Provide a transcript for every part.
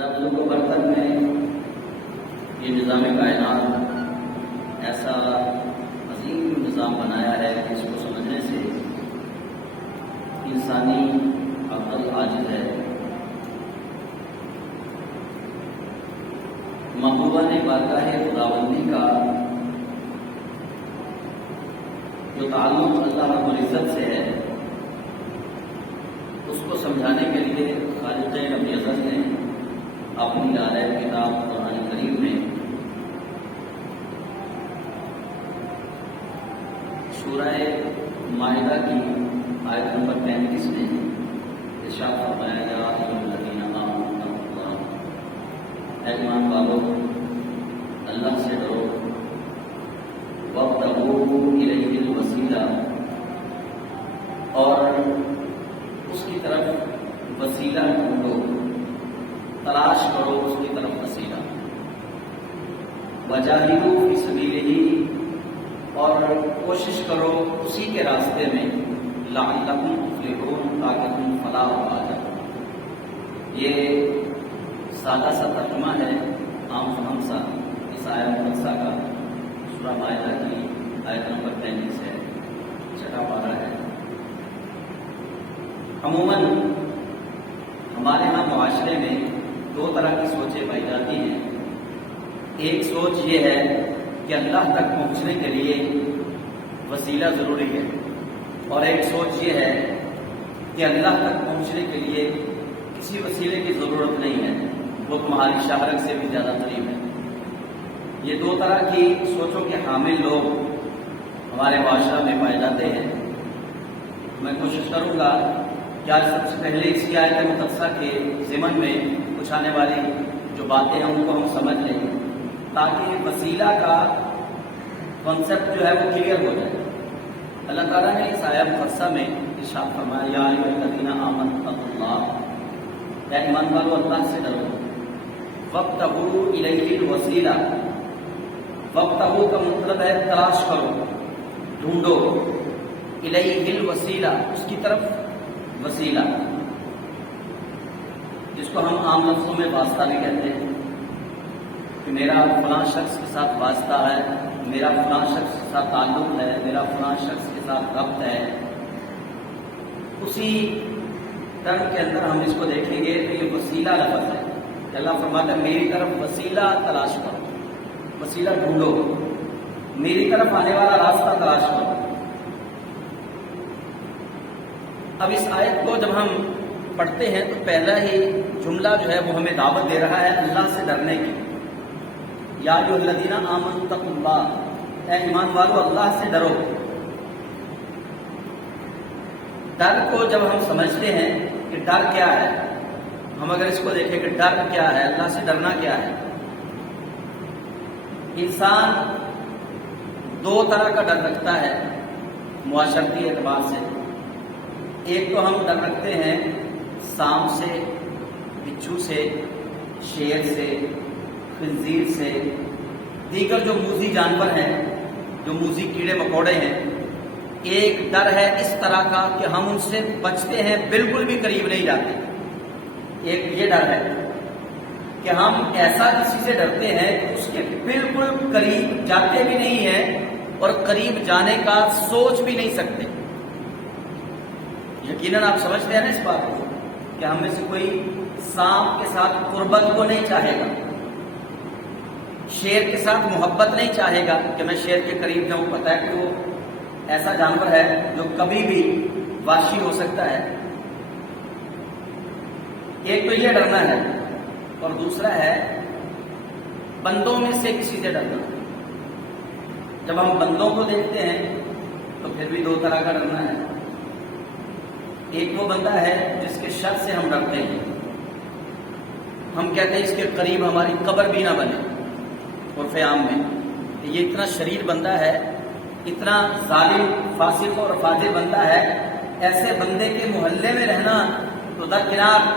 خدا کو برکت میں یہ نظام کائنات ایسا عظیم نظام بنایا ہے کہ اس کو سمجھنے سے انسانی عقل عاجز ہے۔ محبوبہ نے بارگاہ خداوندی کا جو تعلق اللہ رب العزت سے ہے اس کو سمجھانے کے لیے خالق رب العزت نے اپنی غالب کتاب قرآن کریم میں سورہ مائدہ کی آیت نمبر 35 میں ارشاد فرمایا گیا اے ایمان والو اللہ سے ڈرو وابتغوا الیہ الوسیلہ اور اس کی طرف وسیلہ ڈھونڈو، تلاش کرو اس کی طرف وسیلہ، وجاہدوا فی سبیلہ اور کوشش کرو اسی کے راستے میں، لعلکم تفلحون تاکہ تم فلاح پا جاؤ۔ یہ سادہ سا ترجمہ ہے، عام فہم سا اس آیت مقدسہ کا، سورہ مائدہ کی آیت نمبر 35 ہے، چھٹا پارہ ہے۔ عموماً ہمارے ہاں معاشرے میں دو طرح کی سوچیں پائی جاتی ہیں۔ ایک سوچ یہ ہے کہ اللہ تک پہنچنے کے لیے وسیلہ ضروری ہے، اور ایک سوچ یہ ہے کہ اللہ تک پہنچنے کے لیے کسی وسیلے کی ضرورت نہیں ہے، وہ تمہاری شہرت سے بھی زیادہ قریب ہے۔ یہ دو طرح کی سوچوں کے حامل لوگ ہمارے معاشرہ میں پائے جاتے ہیں۔ میں کوشش کروں گا کہ آج سب سے پہلے اس کی آیت مقدسہ کے ضمن میں کچھ آنے والی جو باتیں ہیں ان کو ہم سمجھ لیں، تاکہ وسیلہ کا کنسیپٹ جو ہے وہ کلیئر ہو جائے۔ اللہ تعالیٰ نے اس آیت مقدسہ میں ارشاد فرمایا یا ایھا الذین آمنوا اتقوا اللہ، اے ایمان والو اللہ سے ڈرو، وابتغوا الیہ الوسیلہ، وابتغوا کا مطلب ہے تلاش کرو، ڈھونڈو، الیہ الوسیلہ اس کی طرف وسیلہ، جس کو ہم عام لفظوں میں واسطہ بھی کہتے ہیں کہ میرا فلاں شخص کے ساتھ واسطہ ہے، میرا فلاں شخص کے ساتھ تعلق ہے، میرا فلاں شخص کے ساتھ ربط ہے۔ اسی ٹرم کے اندر ہم اس کو دیکھیں گے تو یہ وسیلہ لفظ ہے کہ اللہ فرماتا ہے میری طرف وسیلہ تلاش کرو، وسیلہ ڈھونڈو، میری طرف آنے والا راستہ تلاش کرو۔ اب اس آیت کو جب ہم پڑھتے ہیں تو پہلا ہی جملہ جو ہے وہ ہمیں دعوت دے رہا ہے اللہ سے ڈرنے کی۔ یا ایھا الذین آمنوا اتقوا اللہ، اے ایمان والو اللہ سے ڈرو۔ ڈر کو جب ہم سمجھتے ہیں کہ ڈر کیا ہے، ہم اگر اس کو دیکھیں کہ ڈر کیا ہے، اللہ سے ڈرنا کیا ہے، انسان دو طرح کا ڈر رکھتا ہے معاشرتی اعتبار سے۔ ایک تو ہم ڈر رکھتے ہیں سانپ سے، بچھو سے، شیر سے، خنزیر سے، دیگر جو موذی جانور ہیں، جو موذی کیڑے مکوڑے ہیں۔ ایک ڈر ہے اس طرح کا کہ ہم ان سے بچتے ہیں، بالکل بھی قریب نہیں جاتے۔ ایک یہ ڈر ہے کہ ہم ایسا کسی سے ڈرتے ہیں کہ اس کے بالکل قریب جاتے بھی نہیں ہیں اور قریب جانے کا سوچ بھی نہیں سکتے۔ یقیناً آپ سمجھتے ہیں نا اس بات کو کہ ہم میں سے کوئی سانپ کے ساتھ قربت کو نہیں چاہے گا، شیر کے ساتھ محبت نہیں چاہے گا کہ میں شیر کے قریب جاؤں، پتہ ہے کہ وہ ایسا جانور ہے جو کبھی بھی وحشی ہو سکتا ہے۔ ایک تو یہ ڈرنا ہے، اور دوسرا ہے بندوں میں سے کسی سے ڈرنا۔ جب ہم بندوں کو دیکھتے ہیں تو پھر بھی دو طرح کا ڈرنا ہے۔ ایک وہ بندہ ہے جس کے شر سے ہم ڈرتے ہیں، ہم کہتے ہیں اس کے قریب ہماری قبر بھی نہ بنے، عرف عام میں یہ اتنا شریر بندہ ہے، اتنا ظالم فاسق اور فاجر بندہ ہے، ایسے بندے کے محلے میں رہنا تو درکنار،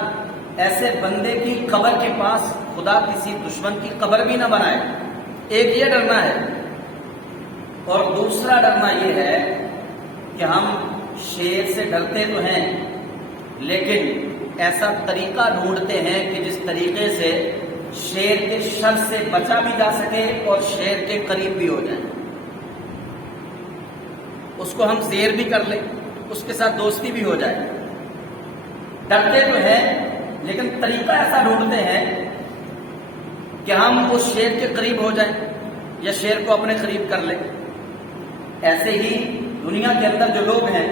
ایسے بندے کی قبر کے پاس خدا کسی دشمن کی قبر بھی نہ بنائے۔ ایک یہ ڈرنا ہے، اور دوسرا ڈرنا یہ ہے کہ ہم شیر سے ڈرتے تو ہیں لیکن ایسا طریقہ ڈھونڈتے ہیں کہ جس طریقے سے شیر کے شر سے بچا بھی جا سکے اور شیر کے قریب بھی ہو جائے، اس کو ہم زیر بھی کر لیں، اس کے ساتھ دوستی بھی ہو جائے۔ ڈرتے تو ہیں لیکن طریقہ ایسا ڈھونڈتے ہیں کہ ہم اس شیر کے قریب ہو جائیں یا شیر کو اپنے قریب کر لیں۔ ایسے ہی دنیا کے اندر جو لوگ ہیں،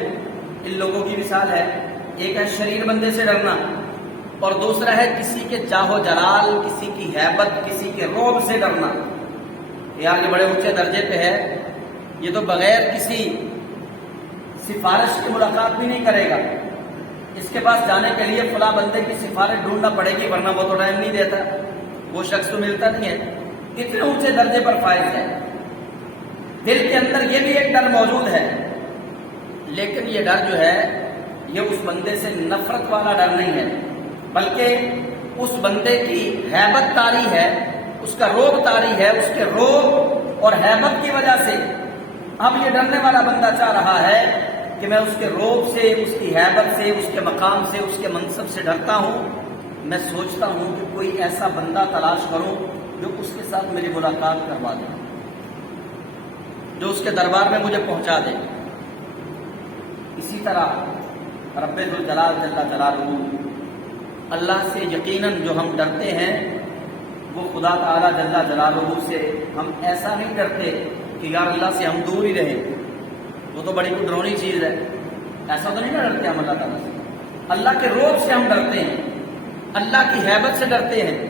ان لوگوں کی مثال ہے، ایک ہے شریر بندے سے ڈرنا، اور دوسرا ہے کسی کے جاہ و جلال، کسی کی ہیبت، کسی کے رعب سے ڈرنا۔ یار یہ بڑے اونچے درجے پہ ہے، یہ تو بغیر کسی سفارش کی ملاقات بھی نہیں کرے گا، اس کے پاس جانے کے لیے فلاں بندے کی سفارش ڈھونڈنا پڑے گی، ورنہ وہ تو ٹائم نہیں دیتا، وہ شخص تو ملتا نہیں ہے۔ اتنے اونچے درجے پر فائز ہے۔ دل کے اندر یہ بھی ایک ڈر موجود ہے، لیکن یہ ڈر جو ہے یہ اس بندے سے نفرت والا ڈر نہیں ہے، بلکہ اس بندے کی ہیبت طاری ہے، اس کا رعب طاری ہے، اس کے رعب اور ہیبت کی وجہ سے اب یہ ڈرنے والا بندہ چاہ رہا ہے کہ میں اس کے رعب سے، اس کی ہیبت سے، اس کے مقام سے، اس کے منصب سے ڈرتا ہوں۔ میں سوچتا ہوں کہ کوئی ایسا بندہ تلاش کروں جو اس کے ساتھ میری ملاقات کروا دے، جو اس کے دربار میں مجھے پہنچا دے۔ اسی طرح رب ذوالجلال جل جلالہ، اللہ سے یقیناً جو ہم ڈرتے ہیں وہ خدا تعالی جل جلالہ سے ہم ایسا نہیں ڈرتے کہ یار اللہ سے ہم دور ہی رہیں، وہ تو بڑی ڈرونی چیز ہے، ایسا تو نہیں ڈرتے ہم اللہ تعالیٰ سے۔ اللہ کے رعب سے ہم ڈرتے ہیں، اللہ کی ہیبت سے ڈرتے ہیں،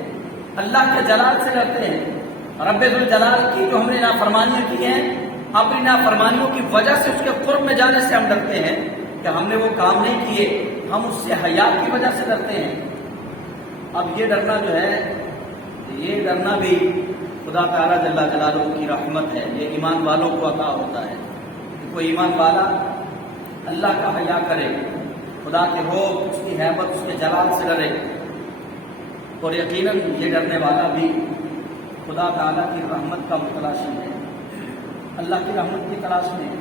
اللہ کے جلال سے ڈرتے ہیں۔ رب ذوالجلال کی جو ہم نے نافرمانیاں کی ہیں، اپنی نافرمانیوں کی وجہ سے اس کے قرب میں جانے سے ہم ڈرتے ہیں کہ ہم نے وہ کام نہیں کیے، ہم اس سے حیا کی وجہ سے ڈرتے ہیں۔ اب یہ ڈرنا جو ہے، یہ ڈرنا بھی خدا تعالیٰ جل جلالہ کی رحمت ہے، یہ ایمان والوں کو عطا ہوتا ہے۔ کوئی ایمان والا اللہ کا حیا کرے، خدا کے رعب، اس کی ہیبت، اس کے جلال سے ڈرے، اور یقیناً یہ ڈرنے والا بھی خدا تعالیٰ کی رحمت کا متلاشی ہے، اللہ کی رحمت کی تلاش میں ہے۔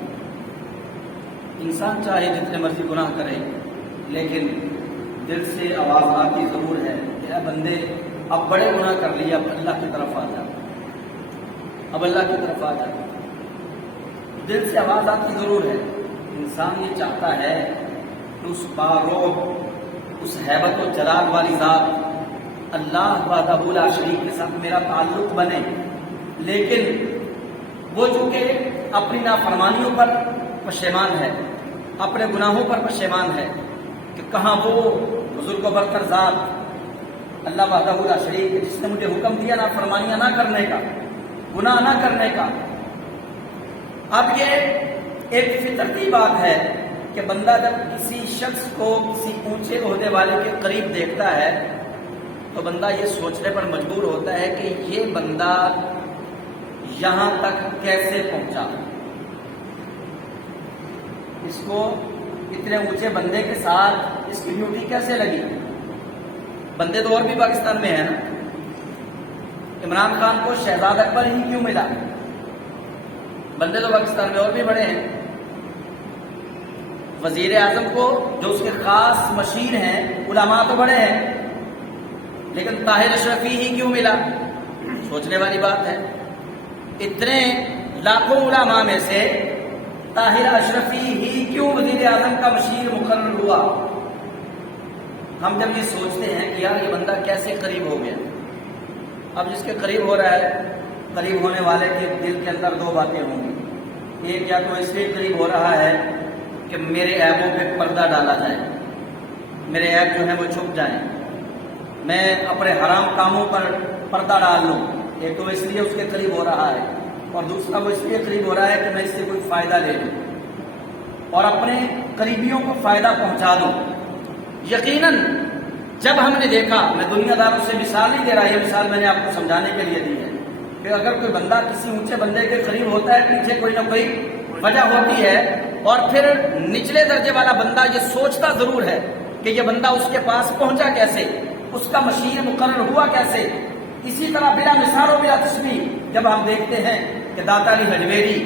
انسان چاہے جتنے مرضی گناہ کرے، لیکن دل سے آواز آتی ضرور ہے کہ اے بندے اب بڑے گناہ کر لیے، اب اللہ کی طرف آ جا، اب اللہ کی طرف آ جا۔ دل سے آواز آتی ضرور ہے۔ انسان یہ چاہتا ہے کہ اس بارعب، اس ہیبت و جلال والی ذات اللہ وحدہ لا شریک کے ساتھ میرا تعلق بنے، لیکن وہ چونکہ اپنی نافرمانیوں پر پشیمان ہے، اپنے گناہوں پر پشیمان ہے کہ کہاں وہ بزرگ و برتر ذات اللہ وحدہ لا شریک جس نے مجھے حکم دیا نافرمانیاں نہ کرنے کا، گناہ نہ کرنے کا۔ اب یہ ایک فطرتی بات ہے کہ بندہ جب کسی شخص کو کسی اونچے عہدے والے کے قریب دیکھتا ہے تو بندہ یہ سوچنے پر مجبور ہوتا ہے کہ یہ بندہ یہاں تک کیسے پہنچا، اس کو اتنے اونچے بندے کے ساتھ اس کی ڈیوٹی کیسے لگی۔ بندے تو اور بھی پاکستان میں ہیں نا، عمران خان کو شہزاد اکبر ہی کیوں ملا؟ بندے تو پاکستان میں اور بھی بڑے ہیں۔ وزیر اعظم کو جو اس کے خاص مشیر ہیں، علماء تو بڑے ہیں، لیکن طاہر اشرفی ہی کیوں ملا؟ سوچنے والی بات ہے۔ اتنے لاکھوں علماء میں سے طاہر اشرفی ہی کیوں وزیر اعظم کا مشیر مقرر ہوا؟ ہم جب یہ سوچتے ہیں کہ یار یہ بندہ کیسے قریب ہو گیا، اب جس کے قریب ہو رہا ہے، قریب ہونے والے کے دل کے اندر دو باتیں ہوں گی۔ ایک، یا تو اس لیے قریب ہو رہا ہے کہ میرے عیبوں پہ پردہ ڈالا جائے، میرے عیب جو ہیں وہ چھپ جائیں، میں اپنے حرام کاموں پر پردہ ڈال لوں۔ ایک تو اس لیے اس کے قریب ہو رہا ہے، اور دوسرا وہ اس لیے قریب ہو رہا ہے کہ میں اس سے کوئی فائدہ لے لوں اور اپنے قریبیوں کو فائدہ پہنچا دوں۔ یقیناً جب ہم نے دیکھا، میں دنیا داروں سے مثال نہیں دے رہا، یہ مثال میں نے آپ کو سمجھانے کے لیے دی ہے کہ اگر کوئی بندہ کسی اونچے بندے کے قریب ہوتا ہے، پیچھے کوئی نہ کوئی وجہ ہوتی ہے، اور پھر نچلے درجے والا بندہ یہ سوچتا ضرور ہے کہ یہ بندہ اس کے پاس پہنچا کیسے، اس کا مشیر مقرر ہوا کیسے۔ اسی طرح بلا مثال و بلا تشبیہ جب ہم دیکھتے ہیں کہ داتا علی حجویری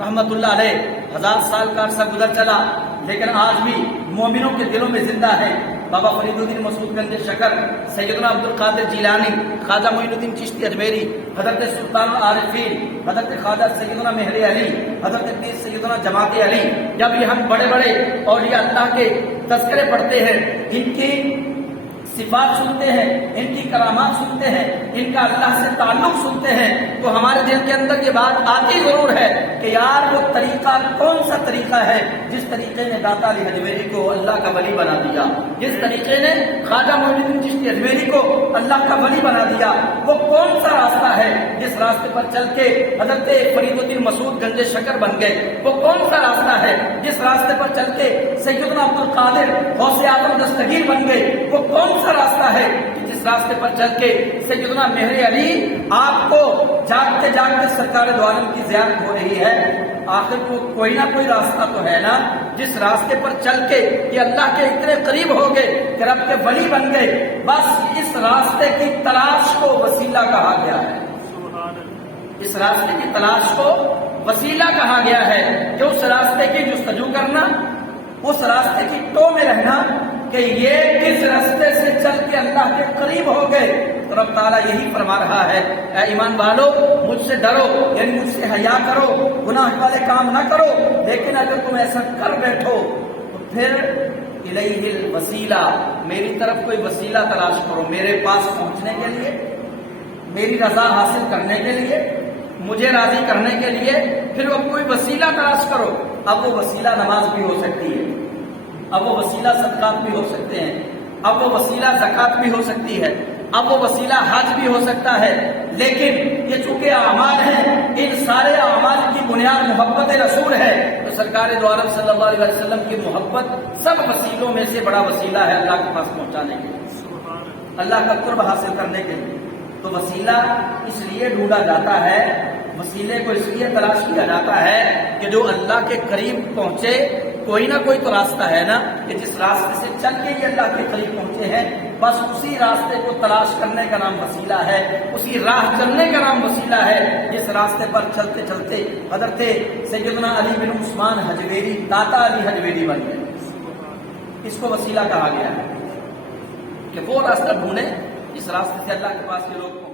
رحمت اللہ علیہ 1000 سال کا عرصہ گزر چلا، لیکن آج بھی مومنوں کے دلوں میں زندہ ہے۔ بابا فرید الدین مسعود گنج شکر، سیدنا عبد القادر جیلانی، خواجہ معین الدین چشتی اجمیری، حضرت سلطان العارفین، حضرت خواجہ سیدنا مہر علی، حضرت پیر سیدنا جماعت علی، جب یہ ہم بڑے بڑے اولیاء اللہ کے تذکرے پڑھتے ہیں، ان کی صفات سنتے ہیں، ان کی کرامات سنتے ہیں، ان کا اللہ سے تعلق سنتے ہیں، تو ہمارے دل کے اندر یہ بات آتی ضرور ہے کہ یار وہ طریقہ کون سا طریقہ ہے جس طریقے نے داتا علی حجویری کو اللہ کا ولی بنا دیا، جس طریقے نے خواجہ معین الدین چشتی اجمیری کو اللہ کا ولی بنا دیا، وہ کون سا راستہ ہے جس راستے پر چل کے حضرت فرید الدین مسعود گنج شکر بن گئے، وہ کون سا راستہ ہے جس راستے پر چل کے سیدنا عبد القادر غوث اعظم دستگیر بن گئے، وہ کون سا راستہ ہے جس راستے پر چل کے سیدنا مہر علی آپ کو جاگتے جاگتے سرکار دو عالم کی زیارت ہو رہی ہے۔ آخر کو کوئی نہ کوئی راستہ تو ہے نا جس راستے پر چل کے یہ اللہ کے اتنے قریب ہو گئے کہ رب کے ولی بن گئے، بس اس راستے کی تلاش کو وسیلہ کہا گیا ہے، اس راستے کی تلاش کو وسیلہ کہا گیا ہے کہ اس راستے کی جستجو کرنا، اس راستے کی ٹو میں رہنا کہ یہ کس راستے سے چل کے اللہ کے قریب ہو گئے۔ تو رب تعالیٰ یہی فرما رہا ہے، اے ایمان والو مجھ سے ڈرو، یعنی مجھ سے حیا کرو، گناہ والے کام نہ کرو، لیکن اگر تم ایسا کر بیٹھو تو پھر الیہ الوسیلہ، میری طرف کوئی وسیلہ تلاش کرو، میرے پاس پہنچنے کے لیے، میری رضا حاصل کرنے کے لیے، مجھے راضی کرنے کے لیے، پھر اب کوئی وسیلہ تلاش کرو۔ اب وہ وسیلہ نماز بھی ہو سکتی ہے، اب وہ وسیلہ صدقات بھی ہو سکتے ہیں، اب وہ وسیلہ زکات بھی ہو سکتی ہے، اب وہ وسیلہ حج بھی ہو سکتا ہے، لیکن یہ چونکہ اعمال ہیں، ان سارے اعمال کی بنیاد محبت رسول ہے، تو سرکار دو عالم صلی اللہ علیہ وسلم کی محبت سب وسیلوں میں سے بڑا وسیلہ ہے اللہ کے پاس پہنچانے کے لیے، اللہ کا قرب حاصل کرنے کے لیے۔ تو وسیلہ اس لیے ڈھونڈا جاتا ہے، وسیلے کو اس لیے تلاش کیا جاتا ہے کہ جو اللہ کے قریب پہنچے، کوئی نہ کوئی تو راستہ ہے نا کہ جس راستے سے چل کے یہ اللہ کے قریب پہنچے ہیں، بس اسی راستے کو تلاش کرنے کا نام وسیلہ ہے، اسی راہ چلنے کا نام وسیلہ ہے، جس راستے پر چلتے چلتے حضرت سیدنا علی بن عثمان حجویری، داتا علی حجویری بن گئے۔ اس کو وسیلہ کہا گیا ہے کہ وہ راستہ ڈھونڈے جس راستے سے اللہ کے پاس کے لوگ